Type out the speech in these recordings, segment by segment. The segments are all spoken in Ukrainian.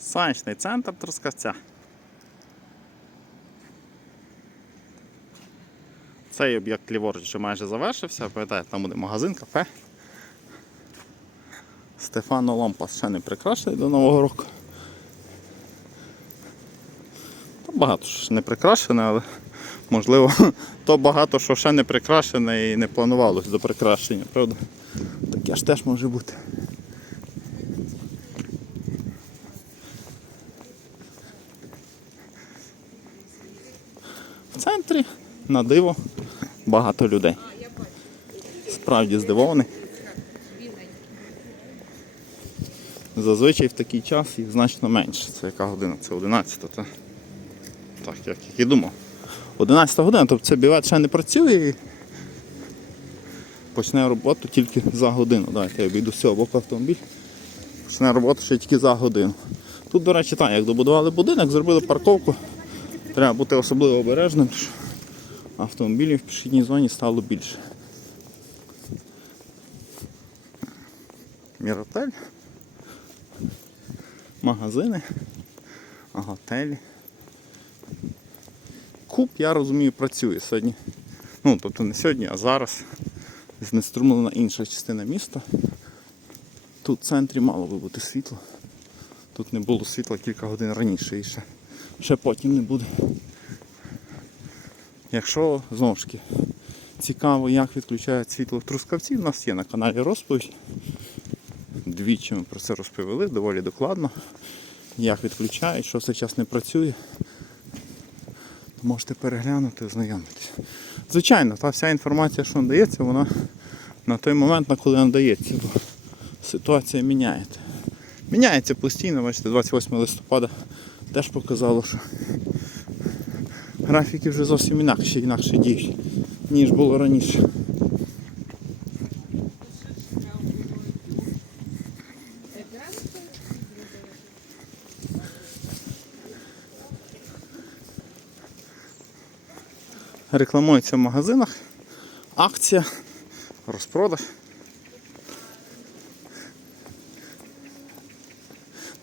Сонячний центр Трускавця. Цей об'єкт ліворуч вже майже завершився. Пам'ятаєте, там буде магазин, кафе. Стефано Лампас ще не прикрашений до Нового року. Там багато що ж не прикрашене, але можливо то багато що ще не прикрашене і не планувалось до прикрашення, правда? Таке ж теж може бути. Центрі на диво багато людей. Справді здивований. Зазвичай в такий час їх значно менше. Це яка година? Це 11, та? Так, як і думав. 11 година, тобто це бівет ще не працює почне роботу тільки за годину. Давайте я обійду з цього боку автомобіль. Почне роботу ще тільки за годину. Тут, до речі, так, як добудували будинок, зробили парковку. Треба бути особливо обережним, що автомобілів в пішохідній зоні стало більше. Міротель, магазини, готелі. Куб, я розумію, працює сьогодні. Ну, тобто не сьогодні, а зараз. Знеструмлена інша частина міста. Тут в центрі мало би бути світло. Тут не було світла кілька годин раніше і ще, ще потім не буде. Якщо знову ж таки цікаво, як відключають світло в Трускавці, у нас є на каналі розповідь. Двічі ми про це розповіли доволі докладно. Як відключають, що все час не працює. То можете переглянути, ознайомитися. Звичайно, та вся інформація, що надається, вона на той момент, на коли надається, бо ситуація міняється. Міняється постійно, бачите, 28 листопада теж показало, що графіки вже зовсім інакше, інакше діють, ніж було раніше. Рекламується в магазинах. Акція, розпродаж.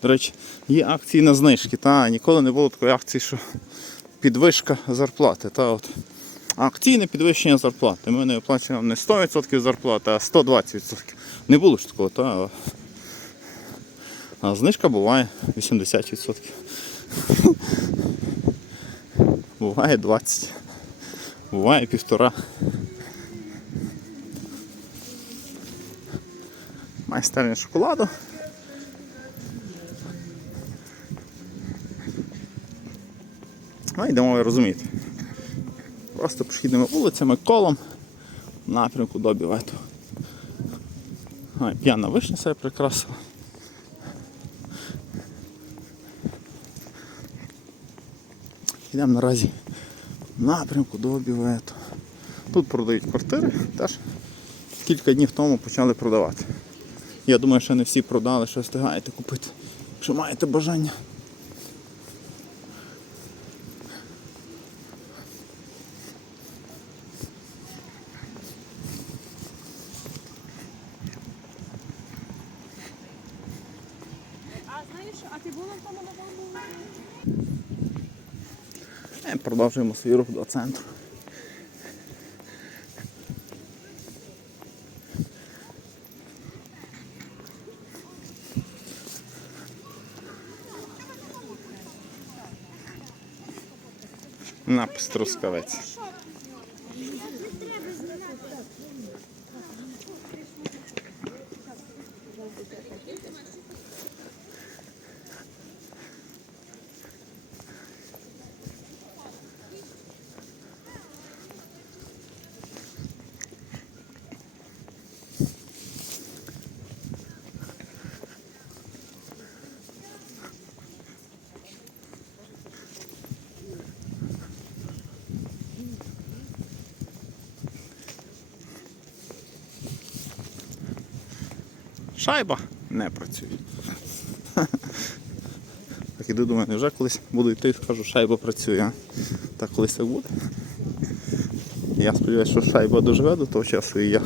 До речі, є акції на знижки. Та ніколи не було такої акції, що підвишка зарплати. Та от. Акційне підвищення зарплати. Ми не оплачуємо не 100% зарплати, а 120%. Не було ж такого, та. А знижка буває 80%. Буває 20%. Буває півтора. Майстерня шоколаду. Ну, йдемо ви розумієте. Просто пішхідними вулицями, колом, в напрямку до Бівету. П'яна вишня себе прикрасила. Йдемо наразі в напрямку до Бівету. Тут продають квартири, теж кілька днів тому почали продавати. Я думаю, що не всі продали, що встигаєте купити. Якщо маєте бажання. А знаєш, а ти була в тому новому? Е, Продовжуємо свій рух до центру. Напис трускавець. Шайба не працює. Так іду до мене, вже колись буду йти і скажу, шайба працює. Так колись так буде. Я сподіваюся, що шайба доживе до того часу і я.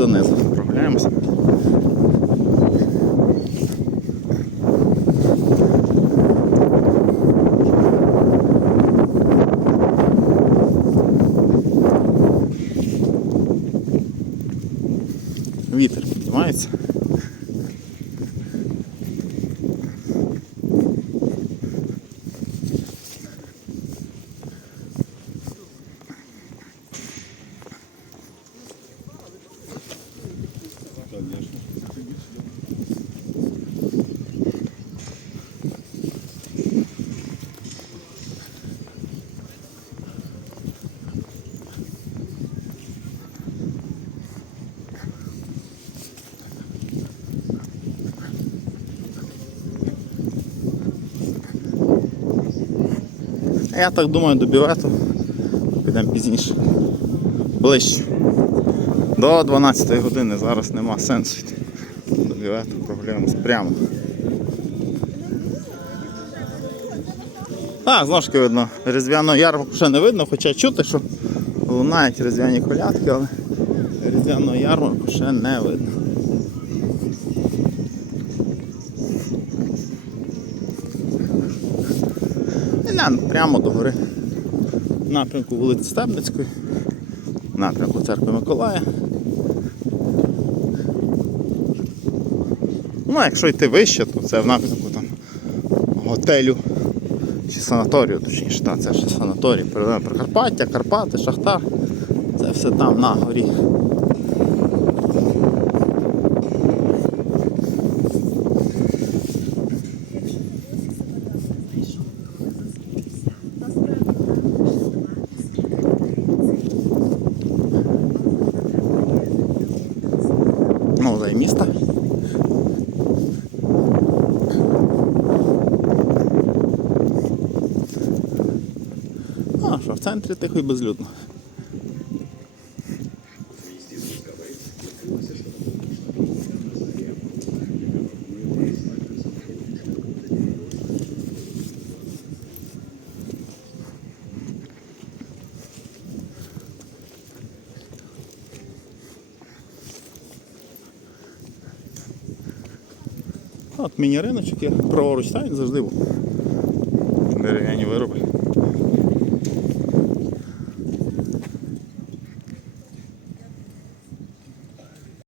донизу прогуляємося. Вітер піднімається. Я так думаю, до бювету підемо пізніше. Ближче. До 12 години зараз нема сенсу йти. До бювету прогуляємось прямо. Так, знову ж таки видно, різдвяного ярмарку ще не видно, хоча чути, що лунають різдвяні колядки, але різдвяного ярмарку ще не видно. Прямо до гори. Напрямку вулиці Стебницької, напрямку церкви Миколая. Ну, якщо йти вище, то це в напрямку там готелю чи санаторію, точніше, та, це ще санаторій. Прикарпаття, Карпати, Шахтар. Це все там на горі. Музей міста. А, що в центрі тихо і безлюдно. От міні-риночок є, праворуч та він завжди був. Дерев'яні вироби.